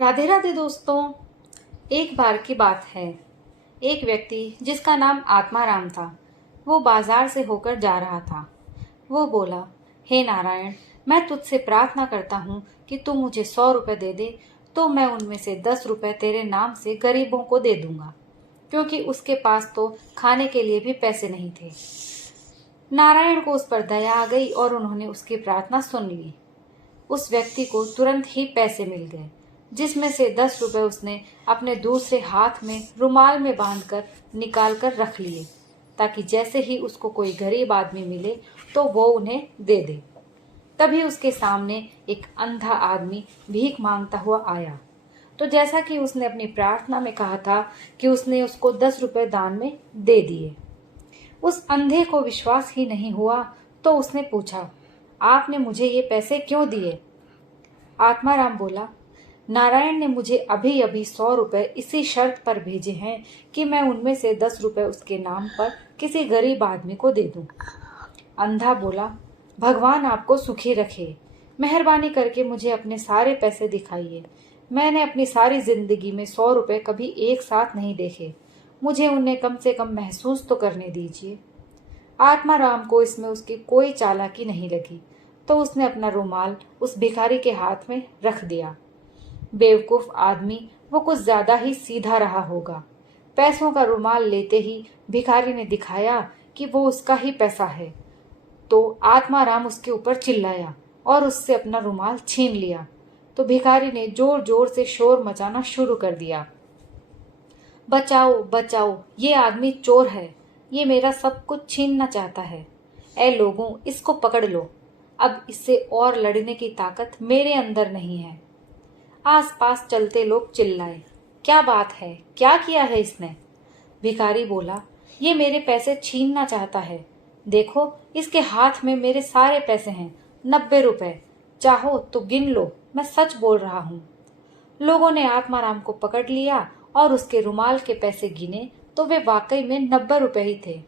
राधे राधे दोस्तों। एक बार की बात है। एक व्यक्ति जिसका नाम आत्माराम था, वो बाजार से होकर जा रहा था। वो बोला, हे नारायण, मैं तुझसे प्रार्थना करता हूँ कि तू मुझे 100 रुपए दे दे, तो मैं उनमें से 10 रुपए तेरे नाम से गरीबों को दे दूंगा, क्योंकि उसके पास तो खाने के लिए भी पैसे नहीं थे। नारायण को उस पर दया आ गई और उन्होंने उसकी प्रार्थना सुन ली। उस व्यक्ति को तुरंत ही पैसे मिल गए, जिसमें से 10 रुपए उसने अपने दूसरे हाथ में रुमाल में बांधकर निकाल कर रख लिए, ताकि जैसे ही उसको कोई गरीब आदमी मिले तो वो उन्हें दे दे। तभी उसके सामने एक अंधा आदमी भीख मांगता हुआ आया। तो जैसा कि उसने अपनी प्रार्थना में कहा था कि उसने उसको 10 रुपए दान में दे दिए। उस अंधे को विश्वास ही नहीं हुआ, तो उसने पूछा, आपने मुझे ये पैसे क्यों दिए? आत्माराम बोला, नारायण ने मुझे अभी अभी 100 रुपए इसी शर्त पर भेजे हैं कि मैं उनमें से 10 रुपए उसके नाम पर किसी गरीब आदमी को दे दूं। अंधा बोला, भगवान आपको सुखी रखे, मेहरबानी करके मुझे अपने सारे पैसे दिखाइए। मैंने अपनी सारी जिंदगी में 100 रुपए कभी एक साथ नहीं देखे, मुझे उन्हें कम से कम महसूस तो करने दीजिए। आत्माराम को इसमें उसकी कोई चालाकी नहीं लगी, तो उसने अपना रुमाल उस भिखारी के हाथ में रख दिया। बेवकूफ आदमी, वो कुछ ज्यादा ही सीधा रहा होगा। पैसों का रुमाल लेते ही भिखारी ने दिखाया कि वो उसका ही पैसा है, तो आत्माराम उसके ऊपर चिल्लाया और उससे अपना रुमाल छीन लिया। तो भिखारी ने जोर जोर से शोर मचाना शुरू कर दिया, बचाओ बचाओ, ये आदमी चोर है, ये मेरा सब कुछ छीनना चाहता है। ऐ लोगों, इसको पकड़ लो, अब इससे और लड़ने की ताकत मेरे अंदर नहीं है। आसपास चलते लोग चिल्लाए, क्या बात है, क्या किया है इसने? भिखारी बोला, ये मेरे पैसे छीनना चाहता है। देखो, इसके हाथ में मेरे सारे पैसे हैं, 90 रुपए। चाहो तो गिन लो, मैं सच बोल रहा हूँ। लोगों ने आत्माराम को पकड़ लिया और उसके रुमाल के पैसे गिने तो वे वाकई में 90 रुपए ही थे।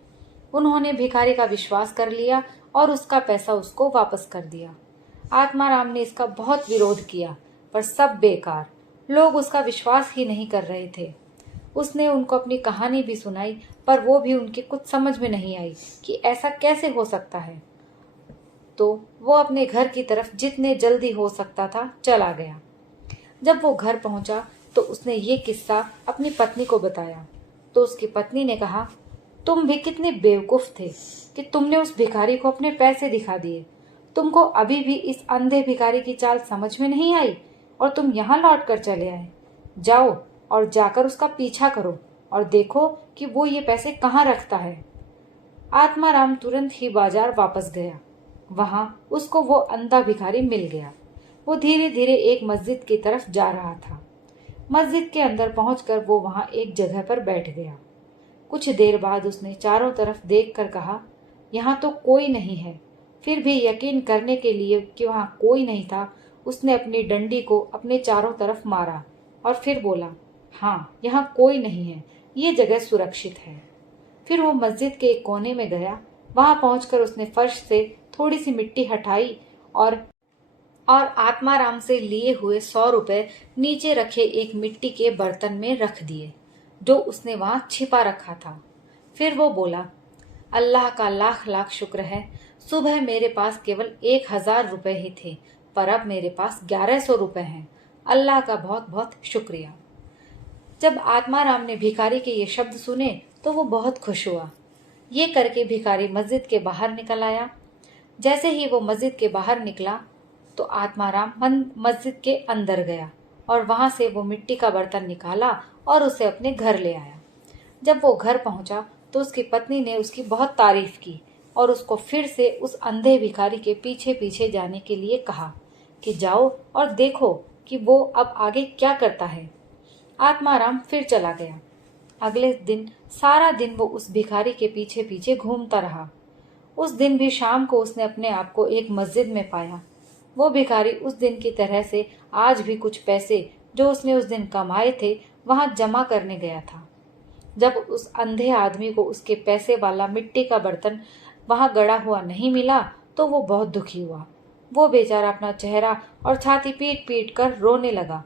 उन्होंने भिखारी का विश्वास कर लिया और उसका पैसा उसको वापस कर दिया। आत्माराम ने इसका बहुत विरोध किया, पर सब बेकार, लोग उसका विश्वास ही नहीं कर रहे थे। उसने उनको अपनी कहानी भी सुनाई, पर वो भी उनकी कुछ समझ में नहीं आई कि ऐसा कैसे हो सकता है। तो वो अपने घर की तरफ जितने जल्दी हो सकता था चला गया। जब वो घर पहुंचा तो उसने ये किस्सा अपनी पत्नी को बताया। तो उसकी पत्नी ने कहा, तुम भी कितने बेवकूफ थे कि तुमने उस भिखारी को अपने पैसे दिखा दिए। तुमको अभी भी इस अंधे भिखारी की चाल समझ में नहीं आई और तुम यहाँ लौट कर चले आए। जाओ और जाकर उसका पीछा करो और देखो कि वो ये पैसे कहाँ रखता है। आत्माराम तुरंत ही बाजार वापस गया। वहां उसको वो अंधा भिखारी मिल गया। वो धीरे धीरे एक मस्जिद की तरफ जा रहा था। मस्जिद के अंदर पहुंचकर वो वहां एक जगह पर बैठ गया। कुछ देर बाद उसने चारों तरफ देखकर कहा, यहाँ तो कोई नहीं है। फिर भी यकीन करने के लिए कि वहां कोई नहीं था, उसने अपनी डंडी को अपने चारों तरफ मारा और फिर बोला, हाँ, यहाँ कोई नहीं है, ये जगह सुरक्षित है। फिर वो मस्जिद के एक कोने में गया। वहां पहुंचकर उसने फर्श से थोड़ी सी मिट्टी हटाई और आत्माराम से लिए हुए 100 रुपए नीचे रखे एक मिट्टी के बर्तन में रख दिए, जो उसने वहां छिपा रखा था। फिर वो बोला, अल्लाह का लाख लाख शुक्र है, सुबह मेरे पास केवल 1000 रुपए ही थे, पर अब मेरे पास 1100 रुपए हैं। अल्लाह का बहुत बहुत शुक्रिया। जब आत्माराम ने भिखारी के ये शब्द सुने तो वो बहुत खुश हुआ। ये करके भिखारी मस्जिद के बाहर निकल आया। जैसे ही वो मस्जिद के बाहर निकला तो आत्माराम मस्जिद के अंदर गया और वहां से वो मिट्टी का बर्तन निकाला और उसे अपने घर ले आया। जब वो घर पहुंचा तो उसकी पत्नी ने उसकी बहुत तारीफ की और उसको फिर से उस अंधे भिखारी के पीछे पीछे जाने के लिए कहा कि जाओ और देखो कि वो अब आगे क्या करता है। आत्माराम फिर चला गया। अगले दिन सारा दिन वो उस भिखारी के पीछे पीछे घूमता रहा। उस दिन भी शाम को उसने अपने आप को एक मस्जिद में पाया। वो भिखारी उस दिन की तरह से आज भी कुछ पैसे जो उसने उस दिन कमाए थे वहां जमा करने गया था। जब उस अंधे आदमी को उसके पैसे वाला मिट्टी का बर्तन वहां गड़ा हुआ नहीं मिला तो वो बहुत दुखी हुआ। वो बेचारा अपना चेहरा और छाती पीट पीट कर रोने लगा।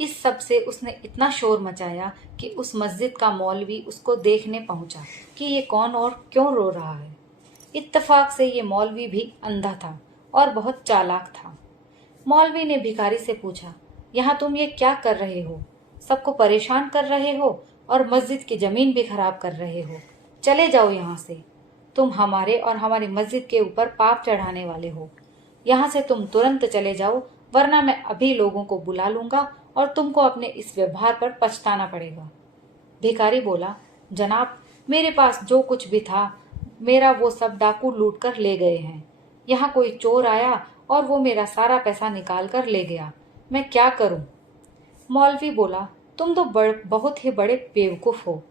इस सब से उसने इतना शोर मचाया कि उस मस्जिद का मौलवी उसको देखने पहुंचा कि ये कौन और क्यों रो रहा है। इत्तेफाक से ये मौलवी भी अंधा था और बहुत चालाक था। मौलवी ने भिखारी से पूछा, यहाँ तुम ये क्या कर रहे हो? सबको परेशान कर रहे हो और मस्जिद की जमीन भी खराब कर रहे हो। चले जाओ यहाँ से। तुम हमारे और हमारी मस्जिद के ऊपर पाप चढ़ाने वाले हो। यहाँ से तुम तुरंत चले जाओ, वरना मैं अभी लोगों को बुला लूंगा और तुमको अपने इस व्यवहार पर पछताना पड़ेगा। भिखारी बोला, जनाब, मेरे पास जो कुछ भी था मेरा वो सब डाकू लूट कर ले गए हैं। यहाँ कोई चोर आया और वो मेरा सारा पैसा निकाल कर ले गया। मैं क्या करूं? मौलवी बोला, तुम तो बहुत ही बड़े बेवकूफ हो।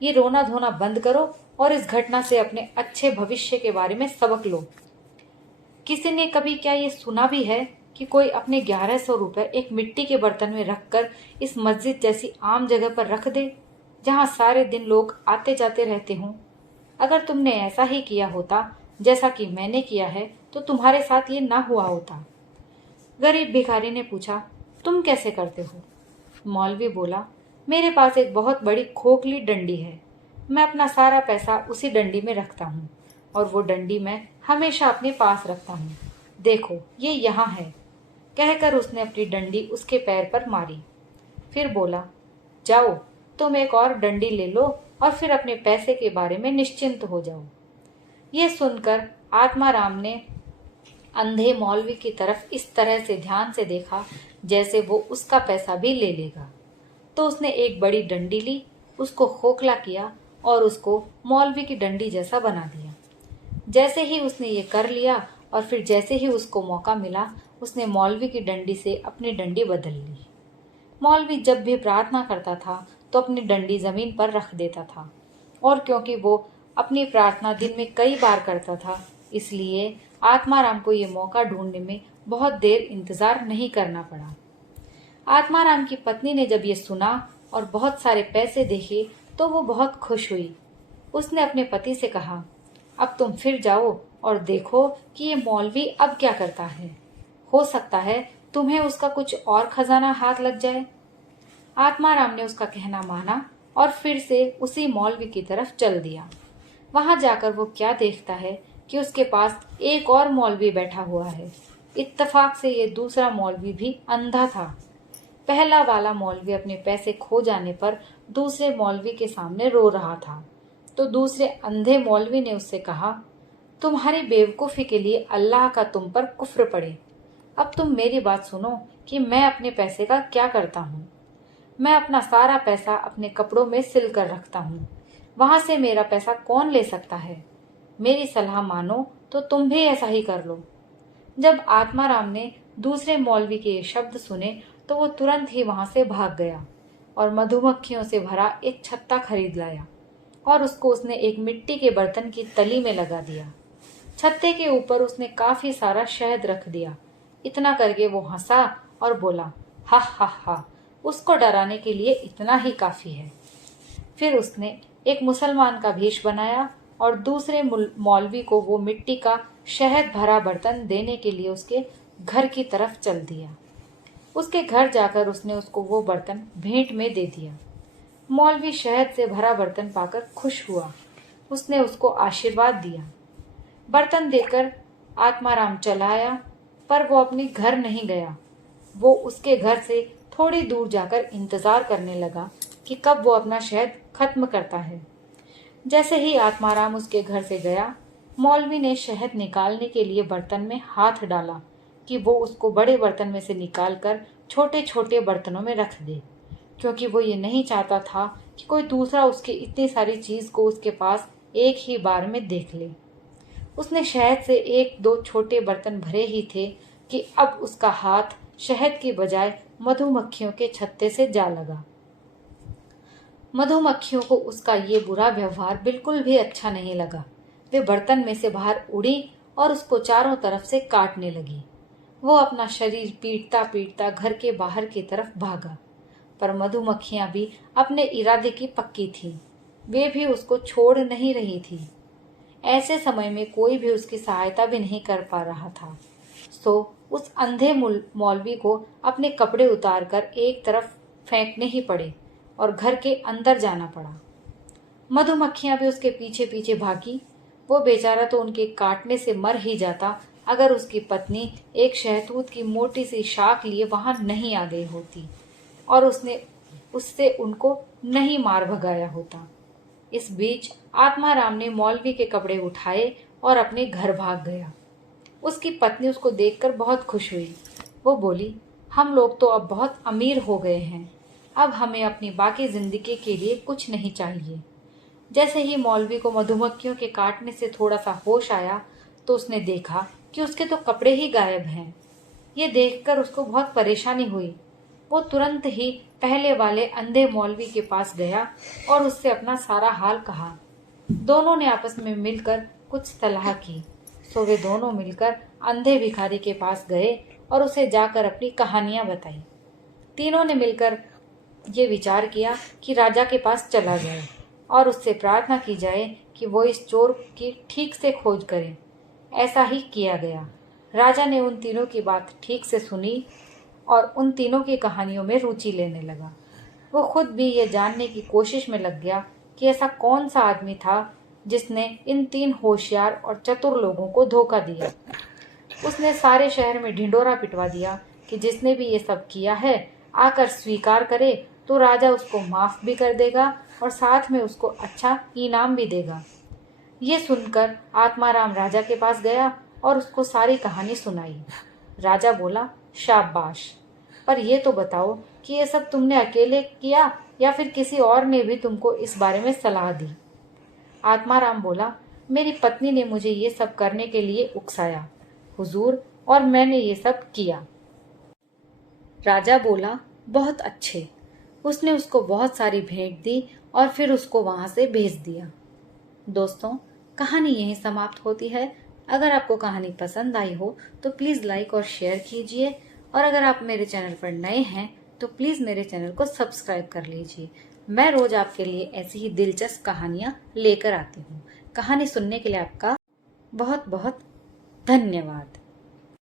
ये रोना धोना बंद करो और इस घटना से अपने अच्छे भविष्य के बारे में सबक लो। किसी ने कभी क्या ये सुना भी है कि कोई अपने 1100 रुपए एक मिट्टी के बर्तन में रखकर इस मस्जिद जैसी आम जगह पर रख दे, जहां सारे दिन लोग आते जाते रहते हों? अगर तुमने ऐसा ही किया होता जैसा कि मैंने किया है तो तुम्हारे साथ ये ना हुआ होता। गरीब भिखारी ने पूछा, तुम कैसे करते हो? मौलवी बोला, मेरे पास एक बहुत बड़ी खोखली डंडी है। मैं अपना सारा पैसा उसी डंडी में रखता हूँ और वो डंडी मैं हमेशा अपने पास रखता हूँ। देखो, ये यहाँ है। कहकर उसने अपनी डंडी उसके पैर पर मारी। फिर बोला, जाओ, तुम एक और डंडी ले लो और फिर अपने पैसे के बारे में निश्चिंत हो जाओ। ये सुनकर आत्माराम ने अंधे मौलवी की तरफ इस तरह से ध्यान से देखा जैसे वो उसका पैसा भी ले लेगा। तो उसने एक बड़ी डंडी ली, उसको खोखला किया और उसको मौलवी की डंडी जैसा बना दिया। जैसे ही उसने ये कर लिया और फिर जैसे ही उसको मौका मिला, उसने मौलवी की डंडी से अपनी डंडी बदल ली। मौलवी जब भी प्रार्थना करता था तो अपनी डंडी जमीन पर रख देता था, और क्योंकि वो अपनी प्रार्थना दिन में कई बार करता था, इसलिए आत्माराम को ये मौका ढूंढने में बहुत देर इंतजार नहीं करना पड़ा। आत्माराम की पत्नी ने जब ये सुना और बहुत सारे पैसे देखे तो वो बहुत खुश हुई। उसने अपने पति से कहा, अब तुम फिर जाओ और देखो कि ये मौलवी अब क्या करता है। हो सकता है तुम्हें उसका कुछ और खजाना हाथ लग जाए। आत्माराम ने उसका कहना माना और फिर से उसी मौलवी की तरफ चल दिया। वहां जाकर वो क्या देखता है कि उसके पास एक और मौलवी बैठा हुआ है। इत्तेफाक से ये दूसरा मौलवी भी अंधा था। पहला वाला मौलवी अपने पैसे खो जाने पर दूसरे मौलवी के सामने रो रहा था। तो दूसरे अंधे मौलवी ने उससे कहा, तुम्हारी बेवकूफ़ी के लिए अल्लाह का तुम पर कुफ्र पड़े। अब तुम मेरी बात सुनो कि मैं अपने पैसे का क्या करता हूँ। मैं अपना सारा पैसा अपने कपड़ों में सिल कर रखता हूँ। वहां से मेरा पैसा कौन ले सकता है? मेरी सलाह मानो तो तुम भी ऐसा ही कर लो। जब आत्माराम ने दूसरे मौलवी के ये शब्द सुने तो वो तुरंत ही वहां से भाग गया और मधुमक्खियों से भरा एक छत्ता खरीद लाया और उसको उसने एक मिट्टी के बर्तन की तली में लगा दिया। छत्ते के ऊपर उसने काफी सारा शहद रख दिया। इतना करके वो हंसा और बोला, हा हा हा, उसको डराने के लिए इतना ही काफी है। फिर उसने एक मुसलमान का भेष बनाया और दूसरे मौलवी को वो मिट्टी का शहद भरा बर्तन देने के लिए उसके घर की तरफ चल दिया। उसके घर जाकर उसने उसको वो बर्तन भेंट में दे दिया। मौलवी शहद से भरा बर्तन पाकर खुश हुआ। उसने उसको आशीर्वाद दिया। बर्तन देकर आत्माराम चला आया, पर वो अपने घर नहीं गया। वो उसके घर से थोड़ी दूर जाकर इंतजार करने लगा कि कब वो अपना शहद खत्म करता है। जैसे ही आत्माराम उसके घर से गया, मौलवी ने शहद निकालने के लिए बर्तन में हाथ डाला कि वो उसको बड़े बर्तन में से निकालकर छोटे छोटे बर्तनों में रख दे, क्योंकि वो ये नहीं चाहता था कि कोई दूसरा उसकी इतनी सारी चीज को उसके पास एक ही बार में देख ले। उसने शहद से एक दो छोटे बर्तन भरे ही थे कि अब उसका हाथ शहद की बजाय मधुमक्खियों के छत्ते से जा लगा। मधुमक्खियों को उसका ये बुरा व्यवहार बिल्कुल भी अच्छा नहीं लगा। वे बर्तन में से बाहर उड़ी और उसको चारों तरफ से काटने लगी। वो अपना शरीर पीटता पीटता घर के बाहर की तरफ भागा, पर मधुमक्खियां भी अपने इरादे की पक्की थी। वे भी उसको छोड़ नहीं रही थी। ऐसे समय में कोई भी उसकी सहायता भी नहीं कर पा रहा था। सो उस अंधे मौलवी को अपने कपड़े उतारकर एक तरफ फेंकने ही पड़े और घर के अंदर जाना पड़ा। मधुमक्खियां भी उसके पीछे पीछे भागी। वो बेचारा तो उनके काटने से मर ही जाता अगर उसकी पत्नी एक शहतूत की मोटी सी शाख लिए वहां नहीं आ गई होती और उसने उससे उनको नहीं मार भगाया होता। इस बीच आत्माराम ने मौलवी के कपड़े उठाए और अपने घर भाग गया। उसकी पत्नी उसको देखकर बहुत खुश हुई। वो बोली, हम लोग तो अब बहुत अमीर हो गए हैं, अब हमें अपनी बाकी जिंदगी के लिए कुछ नहीं चाहिए। जैसे ही मौलवी को मधुमक्खियों के काटने से थोड़ा सा होश आया तो उसने देखा कि उसके तो कपड़े ही गायब हैं। ये देखकर उसको बहुत परेशानी हुई। वो तुरंत ही पहले वाले अंधे मौलवी के पास गया और उससे अपना सारा हाल कहा। दोनों ने आपस में मिलकर कुछ सलाह की, सो वे दोनों मिलकर अंधे भिखारी के पास गए और उसे जाकर अपनी कहानियां बताई। तीनों ने मिलकर ये विचार किया कि राजा के पास चला जाए और उससे प्रार्थना की जाए कि वो इस चोर की ठीक से खोज करे। ऐसा ही किया गया। राजा ने उन तीनों की बात ठीक से सुनी और उन तीनों की कहानियों में रुचि लेने लगा। वो खुद भी ये जानने की कोशिश में लग गया कि ऐसा कौन सा आदमी था जिसने इन तीन होशियार और चतुर लोगों को धोखा दिया। उसने सारे शहर में ढिंडोरा पिटवा दिया कि जिसने भी ये सब किया है आकर स्वीकार करे तो राजा उसको माफ भी कर देगा और साथ में उसको अच्छा इनाम भी देगा। ये सुनकर आत्माराम राजा के पास गया और उसको सारी कहानी सुनाई। राजा बोला, शाबाश, पर ये तो बताओ कि ये सब तुमने अकेले किया या फिर किसी और ने भी तुमको इस बारे में सलाह दी। आत्माराम बोला, मेरी पत्नी ने मुझे ये सब करने के लिए उकसाया हुजूर, और मैंने ये सब किया। राजा बोला, बहुत अच्छे। उसने उसको बहुत सारी भेंट दी और फिर उसको वहां से भेज दिया। दोस्तों, कहानी यहीं समाप्त होती है। अगर आपको कहानी पसंद आई हो तो प्लीज़ लाइक और शेयर कीजिए, और अगर आप मेरे चैनल पर नए हैं तो प्लीज़ मेरे चैनल को सब्सक्राइब कर लीजिए। मैं रोज आपके लिए ऐसी ही दिलचस्प कहानियाँ लेकर आती हूँ। कहानी सुनने के लिए आपका बहुत बहुत धन्यवाद।